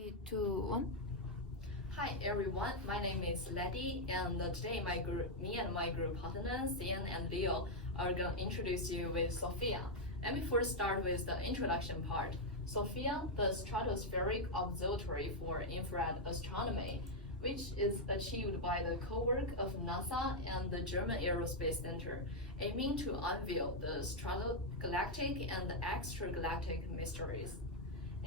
3, 2, 1. Hi everyone, my name is Letty, and today me and my group partners Ian and Leo are going to introduce you with SOFIA. Let me first start with the introduction part. SOFIA, the stratospheric observatory for infrared astronomy, which is achieved by the co-work of NASA and the German Aerospace Center, aiming to unveil the stratogalactic and extragalactic mysteries.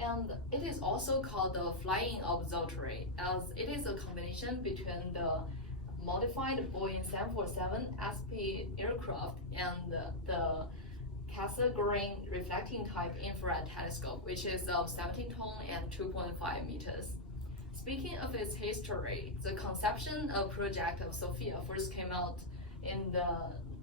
And it is also called the Flying Observatory, as it is a combination between the modified Boeing 747 SP aircraft and the Cassegrain reflecting type infrared telescope, which is of 17 tons and 2.5 meters. Speaking of its history, the conception of project of SOFIA first came out in the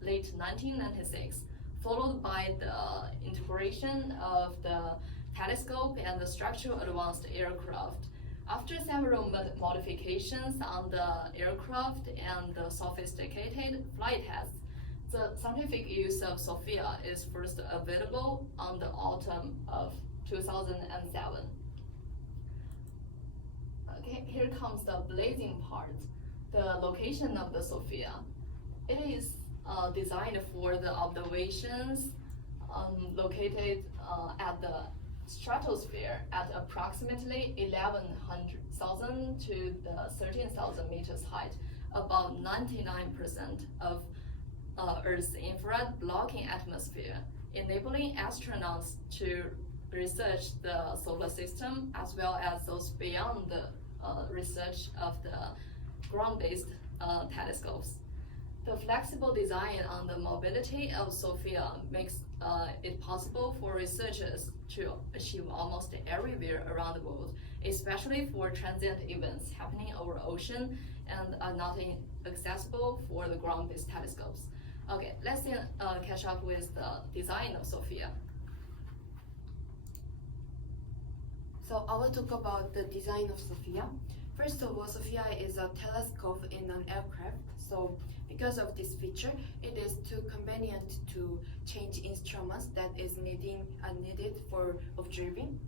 late 1996, followed by the integration of the telescope and the structural advanced aircraft. After several modifications on the aircraft and the sophisticated flight tests, the scientific use of SOFIA is first available on the autumn of 2007. Okay, here comes the blazing part, the location of the SOFIA. It is designed for the observations located at the stratosphere at approximately 11,000 to the 13,000 meters height, about 99% of Earth's infrared blocking atmosphere, enabling astronauts to research the solar system as well as those beyond the research of the ground-based telescopes. The flexible design on the mobility of SOFIA makes it possible for researchers to achieve almost everywhere around the world, especially for transient events happening over ocean and are not accessible for the ground-based telescopes. Okay, let's then catch up with the design of SOFIA. So I will talk about the design of SOFIA. First of all, SOFIA is a telescope in an aircraft. So because of this feature, it is too convenient to change instruments that is needed for observing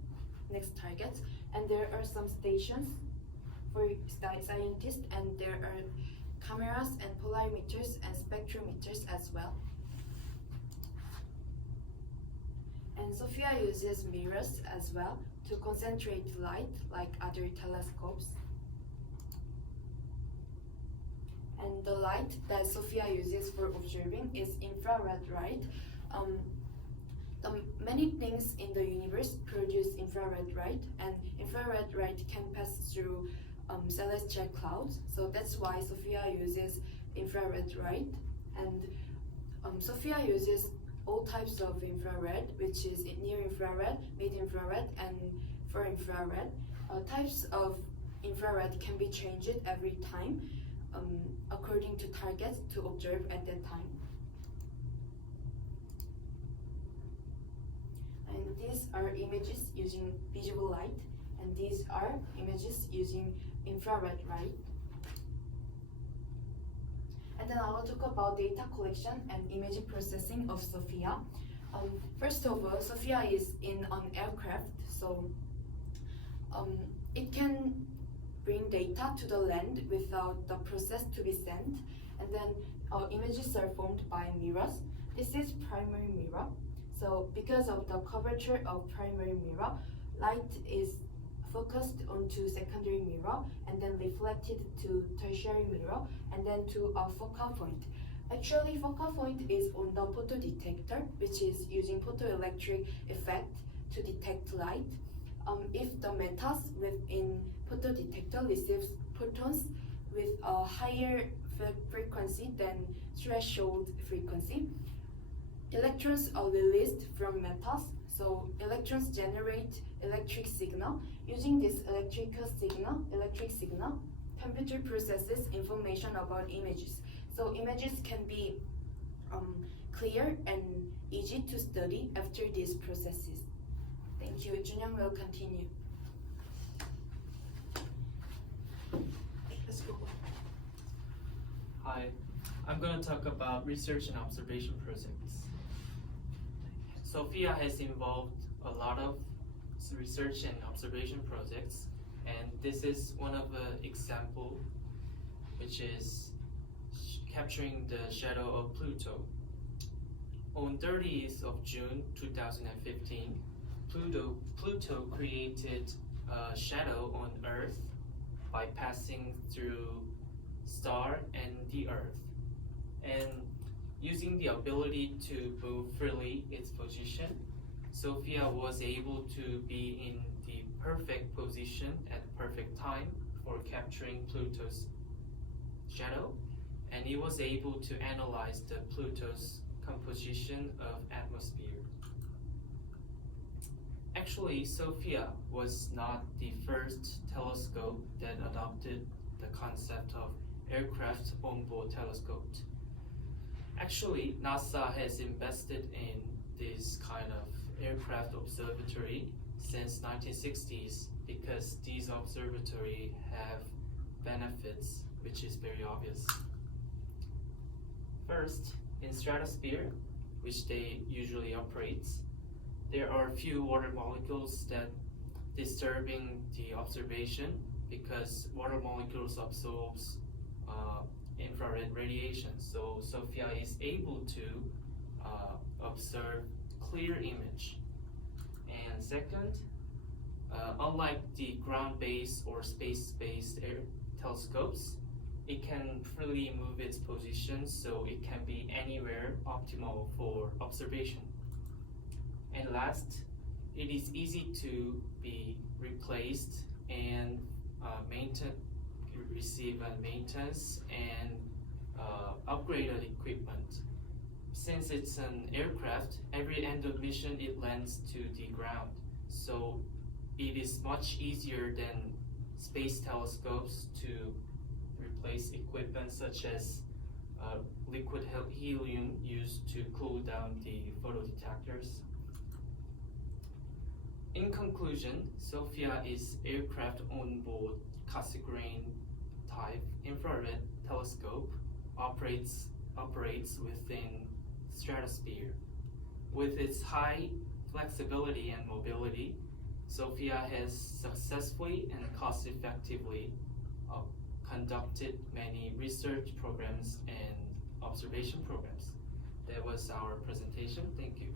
next targets. And there are some stations for scientists, and there are cameras and polarimeters and spectrometers as well. And SOFIA uses mirrors as well to concentrate light like other telescopes. And the light that SOFIA uses for observing is infrared light. Many things in the universe produce infrared light, and infrared light can pass through celestial clouds. So that's why SOFIA uses infrared light. And SOFIA uses all types of infrared, which is near infrared, mid infrared, and far infrared. Types of infrared can be changed every time according to targets to observe at that time. And these are images using visible light, and these are images using infrared light. And then I will talk about data collection and image processing of SOFIA. First of all, SOFIA is in an aircraft, so it can bring data to the land without the process to be sent. And then images are formed by mirrors. This is primary mirror. So because of the curvature of primary mirror, light is focused onto secondary mirror and then reflected to tertiary mirror and then to a focal point. Actually, focal point is on the photodetector, which is using photoelectric effect to detect light. If the metals within photodetector receives photons with a higher frequency than threshold frequency, electrons are released from metals. So electrons generate electric signal. Using this electric signal, computer processes information about images. So images can be clear and easy to study after these processes. Thank you. Junyoung will continue. Let's go. Hi, I'm going to talk about research and observation projects. SOFIA has involved a lot of research and observation projects And this is one of the example, which is capturing the shadow of Pluto. On 30th of June 2015, Pluto created a shadow on Earth by passing through star and the Earth. And using the ability to move freely its position, SOFIA was able to be in the perfect position at perfect time for capturing Pluto's shadow, and it was able to analyze the Pluto's composition of atmosphere. Actually, SOFIA was not the first telescope that adopted the concept of aircraft onboard telescope. Actually, NASA has invested in this kind of aircraft observatory since 1960s because these observatories have benefits, which is very obvious. First, in stratosphere, which they usually operate, there are few water molecules that disturbing the observation because water molecules absorbs infrared radiation. So SOFIA is able to observe clear image. And second, unlike the ground-based or space-based telescopes, it can freely move its position, so it can be anywhere optimal for observation. And last, it is easy to be replaced and receive maintenance and upgraded equipment. Since it's an aircraft, every end of mission it lands to the ground. So it is much easier than space telescopes to replace equipment such as liquid helium used to cool down the photodetectors. In conclusion, SOFIA is aircraft on-board Cassegrain type infrared telescope operates within stratosphere. With its high flexibility and mobility, SOFIA has successfully and cost-effectively conducted many research programs and observation programs. That was our presentation. Thank you.